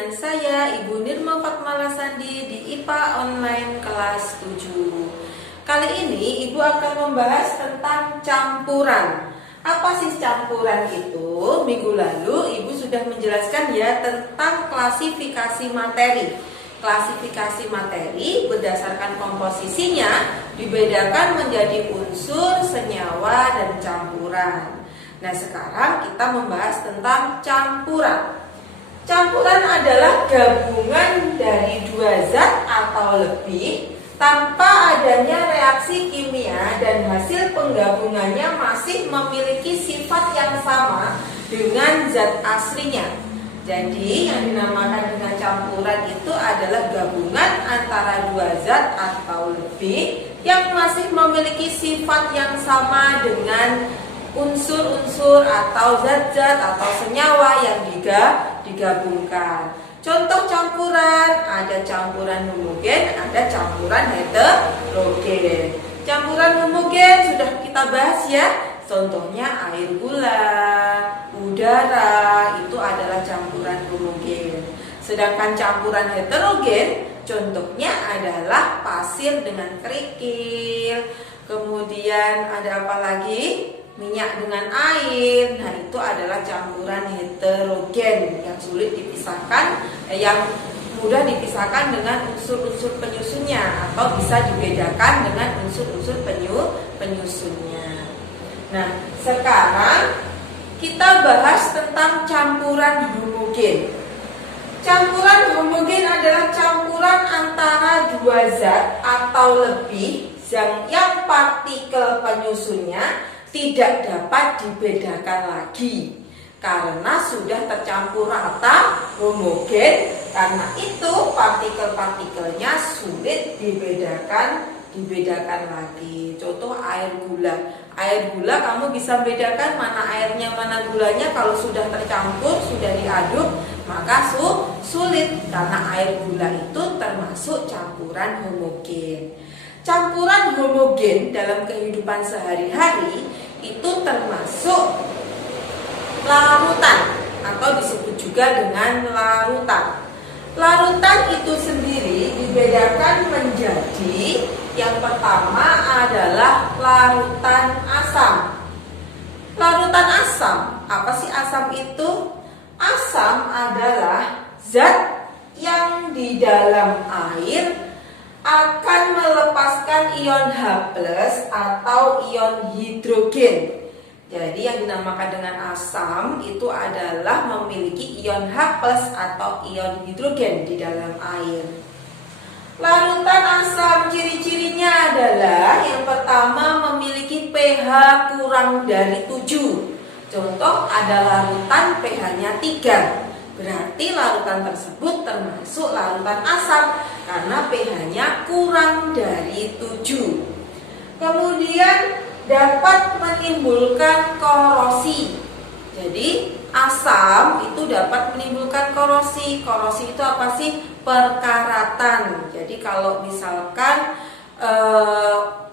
dengan saya Ibu Nirma Fatmala Sandi di IPA Online kelas 7. Kali ini Ibu akan membahas tentang campuran. Apa sih campuran itu? Minggu lalu Ibu sudah menjelaskan ya tentang klasifikasi materi. Klasifikasi materi berdasarkan komposisinya dibedakan menjadi unsur, senyawa, dan campuran. Nah, sekarang kita membahas tentang campuran. Campuran adalah gabungan dari dua zat atau lebih tanpa adanya reaksi kimia dan hasil penggabungannya masih memiliki sifat yang sama dengan zat aslinya. Jadi yang dinamakan dengan campuran itu adalah gabungan antara dua zat atau lebih yang masih memiliki sifat yang sama dengan unsur-unsur atau zat-zat atau senyawa yang digabungkan. Contoh campuran, ada campuran homogen, ada campuran heterogen. Campuran homogen sudah kita bahas ya. Contohnya air gula, udara, itu adalah campuran homogen. Sedangkan campuran heterogen, contohnya adalah pasir dengan kerikil. Kemudian ada apa lagi? Minyak dengan air. Nah, itu adalah campuran heterogen yang sulit dipisahkan, yang mudah dipisahkan dengan unsur-unsur penyusunnya atau bisa dibedakan dengan unsur-unsur penyusunnya. Nah, sekarang kita bahas tentang campuran homogen. Campuran homogen adalah campuran antara dua zat atau lebih yang partikel penyusunnya tidak dapat dibedakan lagi karena sudah tercampur rata homogen. Karena itu partikel-partikelnya sulit dibedakan lagi. Contoh air gula. Air gula kamu bisa bedakan mana airnya mana gulanya kalau sudah tercampur, sudah diaduk, maka sulit karena air gula itu termasuk campuran homogen. Campuran homogen dalam kehidupan sehari-hari itu termasuk larutan atau disebut juga dengan larutan. Larutan itu sendiri dibedakan menjadi yang pertama adalah larutan asam. Larutan asam, apa sih asam itu? Asam adalah zat yang di dalam air akan melepaskan ion H+ atau ion hidrogen. Jadi yang dinamakan dengan asam itu adalah memiliki ion H+ atau ion hidrogen di dalam air. Larutan asam ciri-cirinya adalah yang pertama memiliki pH kurang dari 7. Contoh ada larutan pH-nya 3. Berarti larutan tersebut termasuk larutan asam karena pH-nya kurang dari 7. Kemudian dapat menimbulkan korosi. Jadi asam itu dapat menimbulkan korosi. Korosi itu apa sih? Perkaratan. Jadi kalau misalkan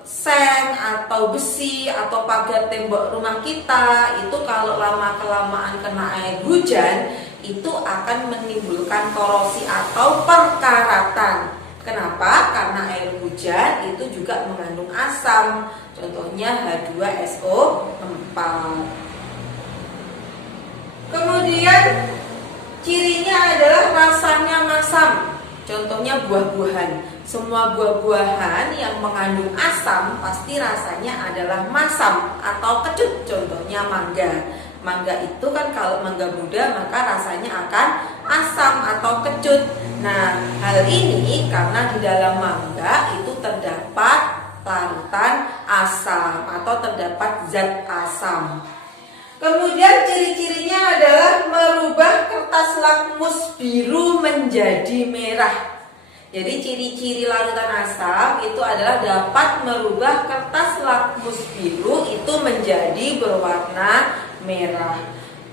seng atau besi atau pagar tembok rumah kita itu kalau lama-kelamaan kena air hujan itu akan menimbulkan korosi atau perkaratan. Kenapa? Karena air hujan itu juga mengandung asam. Contohnya H2SO4. Kemudian cirinya adalah rasanya masam. Contohnya buah-buahan. Semua buah-buahan yang mengandung asam pasti rasanya adalah masam atau kecut. Contohnya mangga. Mangga itu kan kalau mangga muda maka rasanya akan asam atau kecut. Nah, hal ini karena di dalam mangga itu terdapat larutan asam atau terdapat zat asam. Kemudian ciri-cirinya adalah merubah kertas lakmus biru menjadi merah. Jadi ciri-ciri larutan asam itu adalah dapat merubah kertas lakmus biru itu menjadi berwarna merah.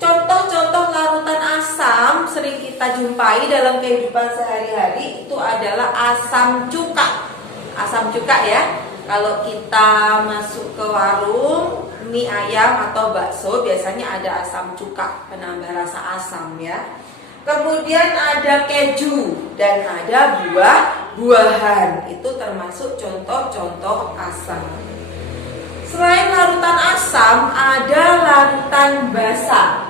Contoh-contoh larutan asam sering kita jumpai dalam kehidupan sehari-hari itu adalah asam cuka. Asam cuka ya. Kalau kita masuk ke warung mie ayam atau bakso biasanya ada asam cuka penambah rasa asam ya. Kemudian ada keju dan ada buah-buahan. Itu termasuk contoh-contoh asam. Selain larutan asam, ada larutan basa.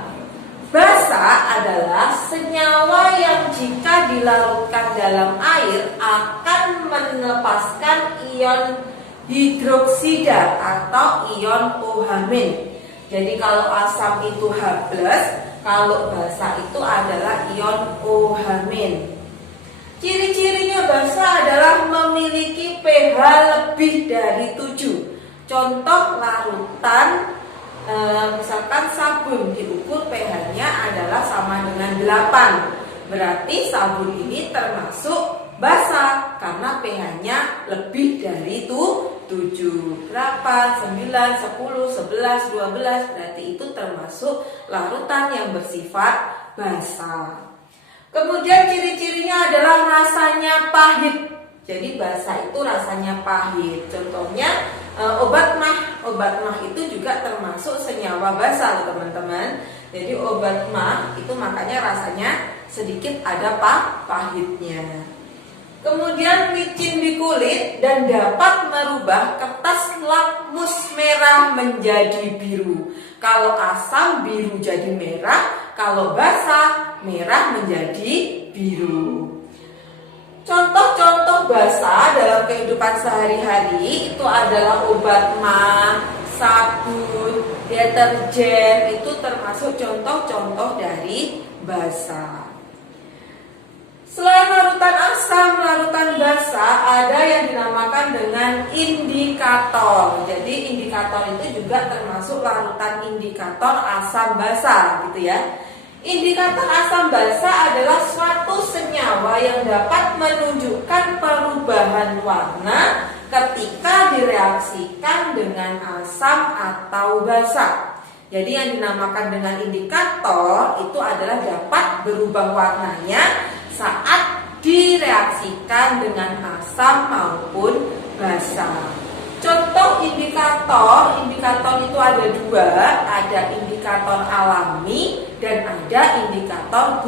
Basa adalah senyawa yang jika dilarutkan dalam air akan melepaskan ion hidroksida atau ion OH-. Jadi kalau asam itu H+, kalau basa itu adalah ion OH-. Ciri-cirinya basa adalah memiliki pH lebih dari 7. Contoh larutan misalkan sabun diukur pH-nya adalah sama dengan 8. Berarti sabun ini termasuk basa karena pH-nya lebih dari itu 7, 8, 9, 10, 11, 12. Berarti itu termasuk larutan yang bersifat basa. Kemudian ciri-cirinya adalah rasanya pahit. Jadi basa itu rasanya pahit. Contohnya obat mah itu juga termasuk senyawa basa, teman-teman. Jadi obat mah itu makanya rasanya sedikit ada pahitnya. Kemudian licin di kulit dan dapat merubah kertas lakmus merah menjadi biru. Kalau asam biru jadi merah, kalau basa merah menjadi biru. Contoh-contoh basa dalam kehidupan sehari-hari itu adalah obat mah, sabun, deterjen, itu termasuk contoh-contoh dari basa. Selain larutan asam, larutan basa ada yang dinamakan dengan indikator. Jadi indikator itu juga termasuk larutan indikator asam basa, gitu ya. Indikator asam basa adalah suatu senyawa yang dapat menunjukkan perubahan warna ketika direaksikan dengan asam atau basa. Jadi yang dinamakan dengan indikator itu adalah dapat berubah warnanya saat direaksikan dengan asam maupun basa. Contoh indikator itu ada 2, ada indikator alami dan ada indikator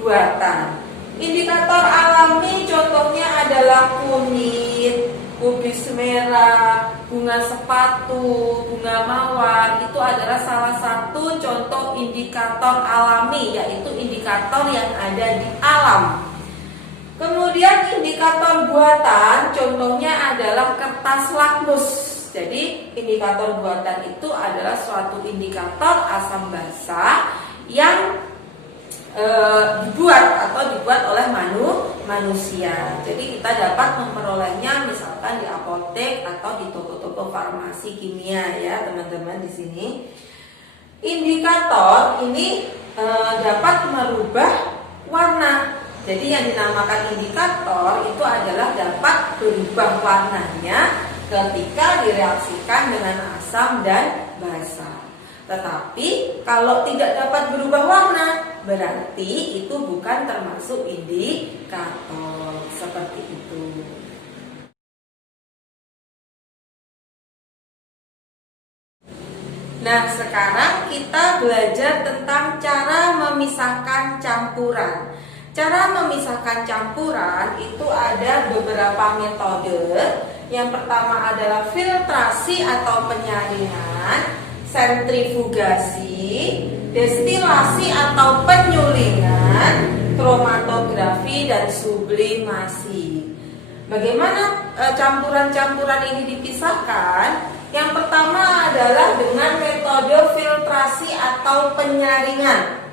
buatan. Indikator alami contohnya adalah kunyit, kubis merah, bunga sepatu, bunga mawar. Itu adalah salah satu contoh indikator alami, yaitu indikator yang ada di alam. Kemudian indikator buatan contohnya adalah kertas lakmus. Jadi indikator buatan itu adalah suatu indikator asam basa yang dibuat oleh manusia. Jadi kita dapat memperolehnya misalkan di apotek atau di toko-toko farmasi kimia, ya teman-teman di sini. Indikator ini dapat merubah warna. Jadi yang dinamakan indikator itu adalah dapat berubah warnanya ketika direaksikan dengan asam dan basa. Tetapi kalau tidak dapat berubah warna, berarti itu bukan termasuk indikator. Seperti itu. Nah, sekarang kita belajar tentang cara memisahkan campuran. Cara memisahkan campuran itu ada beberapa metode. Yang pertama adalah filtrasi atau penyaringan, sentrifugasi, destilasi atau penyulingan, kromatografi, dan sublimasi. Bagaimana campuran-campuran ini dipisahkan? Yang pertama adalah dengan metode filtrasi atau penyaringan.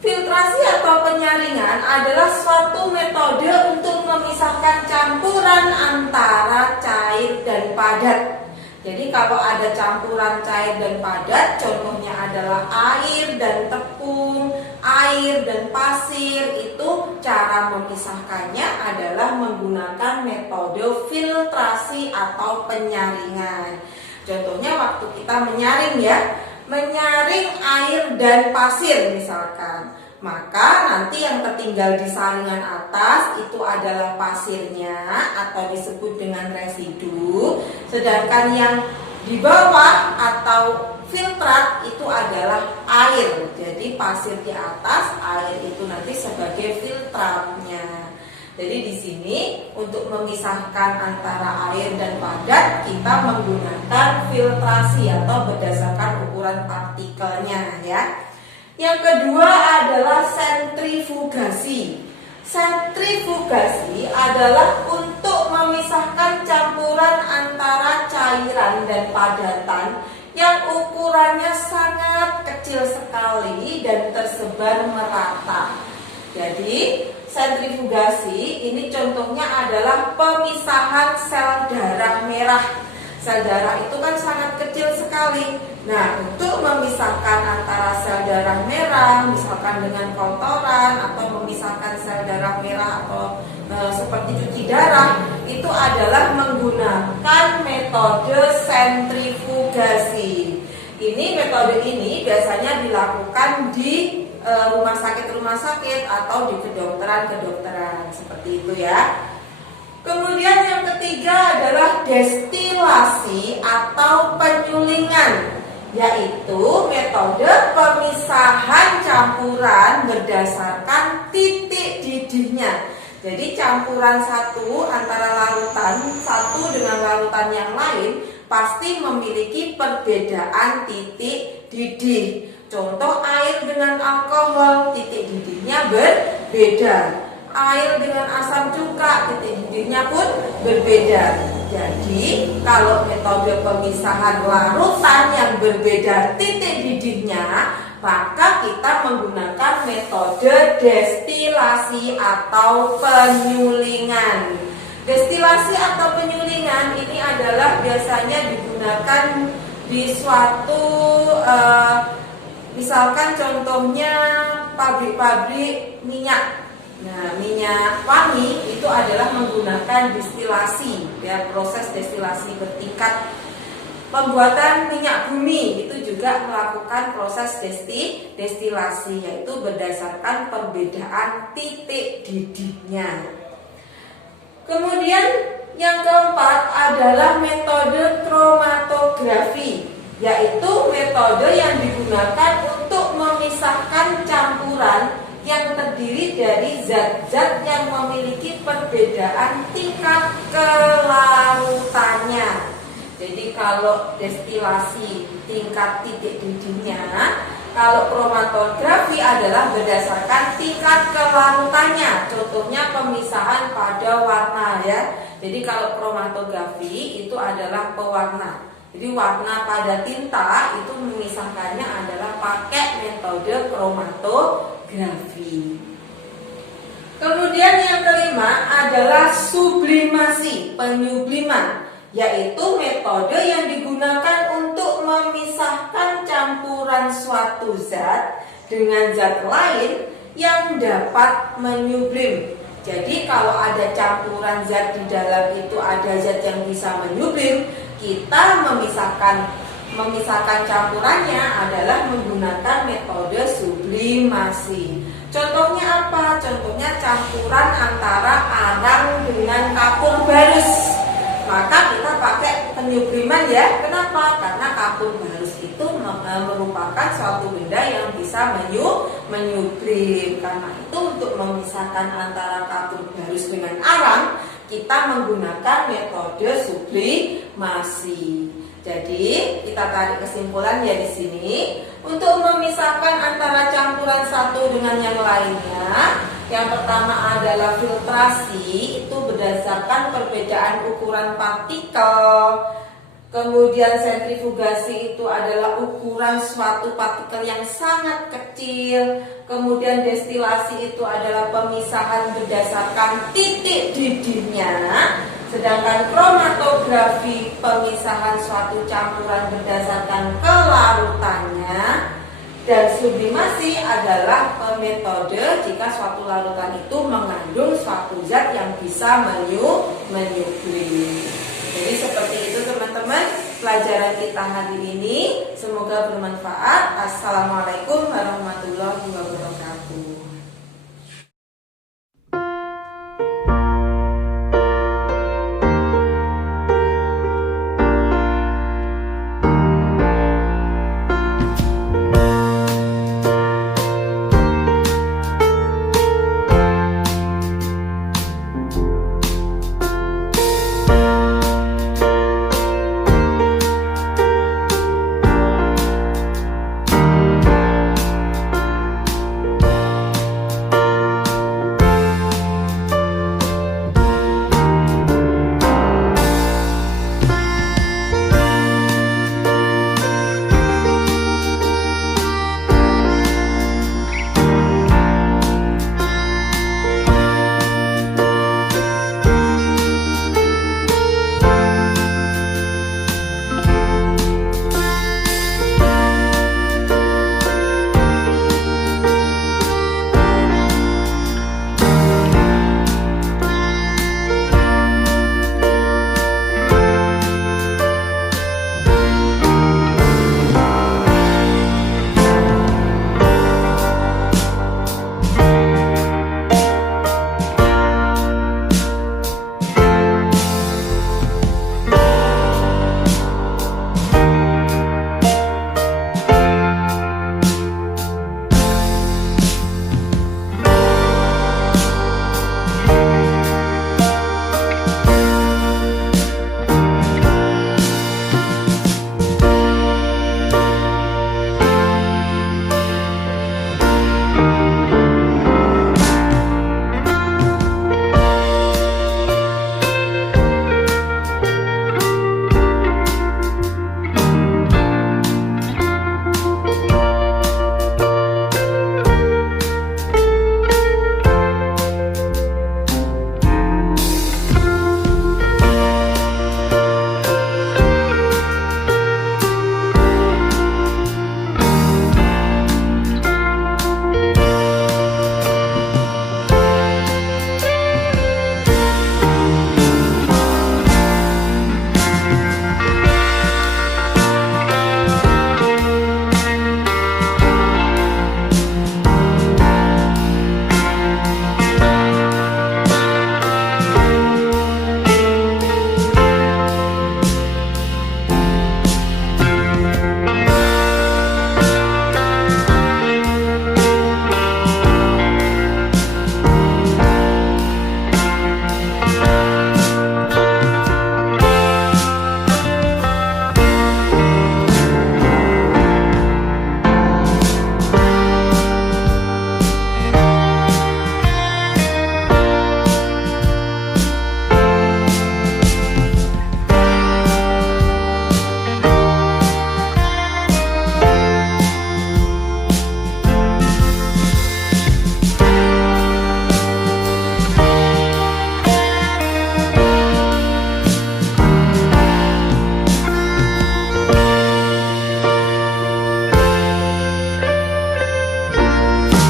Filtrasi atau penyaringan adalah suatu metode untuk memisahkan campuran antara cair dan padat. Jadi kalau ada campuran cair dan padat, contohnya adalah air dan tepung, air dan pasir, itu cara memisahkannya adalah menggunakan metode filtrasi atau penyaringan. Contohnya waktu kita menyaring, ya. Menyaring air dan pasir misalkan, maka nanti yang tertinggal di saringan atas itu adalah pasirnya atau disebut dengan residu, sedangkan yang di bawah atau filtrat itu adalah air. Jadi pasir di atas, air itu nanti sebagai filtratnya. Jadi di sini untuk memisahkan antara air dan padat kita menggunakan filtrasi atau berdasarkan ukuran partikelnya ya. Yang kedua adalah sentrifugasi. Sentrifugasi adalah untuk memisahkan campuran antara cairan dan padatan yang ukurannya sangat kecil sekali dan tersebar merata. Jadi sentrifugasi ini contohnya adalah pemisahan sel darah merah. Sel darah itu kan sangat kecil sekali. Nah, untuk memisahkan antara sel darah merah, misalkan dengan kotoran atau memisahkan sel darah merah atau seperti cuci darah, itu adalah menggunakan metode sentrifugasi. Metode ini biasanya dilakukan di rumah sakit atau di kedokteran seperti itu ya. Kemudian yang ketiga adalah destilasi atau penyulingan, yaitu metode pemisahan campuran berdasarkan titik didihnya. Jadi campuran satu antara larutan satu dengan larutan yang lain pasti memiliki perbedaan titik didih. Contoh air dengan alkohol, titik didihnya berbeda. Air dengan asam cuka, titik didihnya pun berbeda. Jadi kalau metode pemisahan larutan yang berbeda titik didihnya, maka kita menggunakan metode destilasi atau penyulingan. Destilasi atau penyulingan ini adalah biasanya digunakan di suatu misalkan contohnya pabrik-pabrik minyak. Nah, minyak wangi itu adalah menggunakan destilasi, ya, proses destilasi bertingkat. Pembuatan minyak bumi itu juga melakukan proses destilasi, yaitu berdasarkan perbedaan titik didihnya. Kemudian yang keempat adalah metode kromatografi, yaitu metode yang digunakan untuk memisahkan campuran yang terdiri dari zat-zat yang memiliki perbedaan tingkat kelarutannya. Jadi kalau destilasi tingkat titik didihnya, kalau kromatografi adalah berdasarkan tingkat kelarutannya. Contohnya pemisahan pada warna ya. Jadi kalau kromatografi itu adalah pewarna. Jadi warna pada tinta itu memisahkannya adalah pakai metode kromatografi. Kemudian yang kelima adalah sublimasi, penyubliman, yaitu metode yang digunakan untuk memisahkan campuran suatu zat dengan zat lain yang dapat menyublim. Jadi kalau ada campuran zat di dalam itu ada zat yang bisa menyublim, kita memisahkan campurannya adalah menggunakan metode sublimasi. Contohnya apa? Contohnya campuran antara arang dengan kapur barus. Maka kita pakai penyubliman ya. Kenapa? Karena kapur barus itu merupakan suatu benda yang bisa menyublim. Karena itu untuk memisahkan antara kapur barus dengan arang, kita menggunakan metode sublimasi. Jadi kita tarik kesimpulan ya di sini. Untuk memisahkan antara campuran satu dengan yang lainnya, yang pertama adalah filtrasi, itu berdasarkan perbedaan ukuran partikel. Kemudian sentrifugasi itu adalah ukuran suatu partikel yang sangat kecil. Kemudian destilasi itu adalah pemisahan berdasarkan titik didihnya. Sedangkan kromatografi pemisahan suatu campuran berdasarkan kelarutannya. Dan sublimasi adalah metode jika suatu larutan itu mengandung suatu zat yang bisa menyublim. Jadi seperti itu teman-teman pelajaran kita hari ini. Semoga bermanfaat. Assalamualaikum warahmatullahi wabarakatuh.